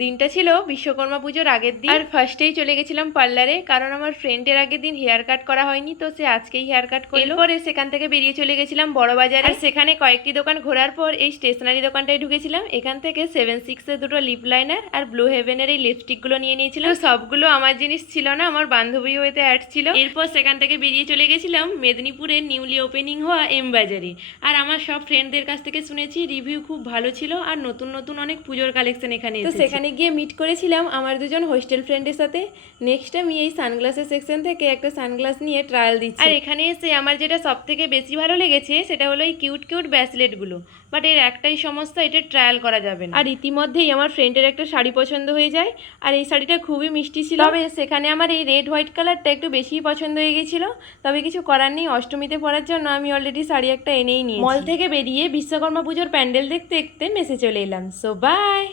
দিনটা ছিল বিশ্বকর্মা পুজোর আগের দিন। আর ফার্স্টেই চলে গেছিলাম পার্লারে, কারণ আমার ফ্রেন্ডের আগের দিন হেয়ার কাট করা হয়নি, তো সে আজকেই হেয়ার কাট করলো। এরপরে সেখান থেকে বেরিয়ে চলে গেছিলাম বড় বাজারে। আর সেখানে কয়েকটি দোকান ঘোরার পর এই স্টেশনারি দোকানটায় ঢুকেছিলাম। এখান থেকে 7/6 দুটো লিপ লাইনার আর ব্লু হেভেনের এই লিপস্টিকগুলো নিয়ে নিয়েছিলাম। সবগুলো আমার জিনিস ছিল না, আমার বান্ধবীও এতে অ্যাড ছিল। এরপর সেখান থেকে বেরিয়ে চলে গেছিলাম মেদিনীপুরের নিউলি ওপেনিং হওয়া এম বাজারে। আর আমার সব ফ্রেন্ডদের কাছ থেকে শুনেছি রিভিউ খুব ভালো ছিল, আর নতুন নতুন অনেক পুজোর কালেকশন এখানে এসেছে। তো সেখানে গিয়ে মিট করেছিলাম আমার দুজন হোস্টেল ফ্রেন্ডের সাথে। নেক্সট আমি এই সানগ্লাসের সেকশন থেকে একটা সানগ্লাস নিয়ে ট্রায়াল দিচ্ছি। আর এখানে এসে আমার যেটা সব থেকে বেশি ভালো লেগেছে সেটা হলো এই কিউট কিউট ব্যাসলেটগুলো। বাট এর একটাই সমস্যা, এটা ট্রায়াল করা যাবে না। আর ইতিমধ্যেই আমার ফ্রেন্ডের একটা শাড়ি পছন্দ হয়ে যায়, আর এই শাড়িটা খুবই মিষ্টি ছিল। তবে সেখানে আমার এই রেড হোয়াইট কালারটা একটু বেশিই পছন্দ হয়ে গেছিলো। তবে কিছু করার নেই, অষ্টমীতে পরার জন্য আমি অলরেডি শাড়ি একটা এনেই নিয়েছি। মল থেকে বেরিয়ে বিশ্বকর্মা পুজোর প্যান্ডেল দেখতে দেখতে মেসে চলে এলাম। So by.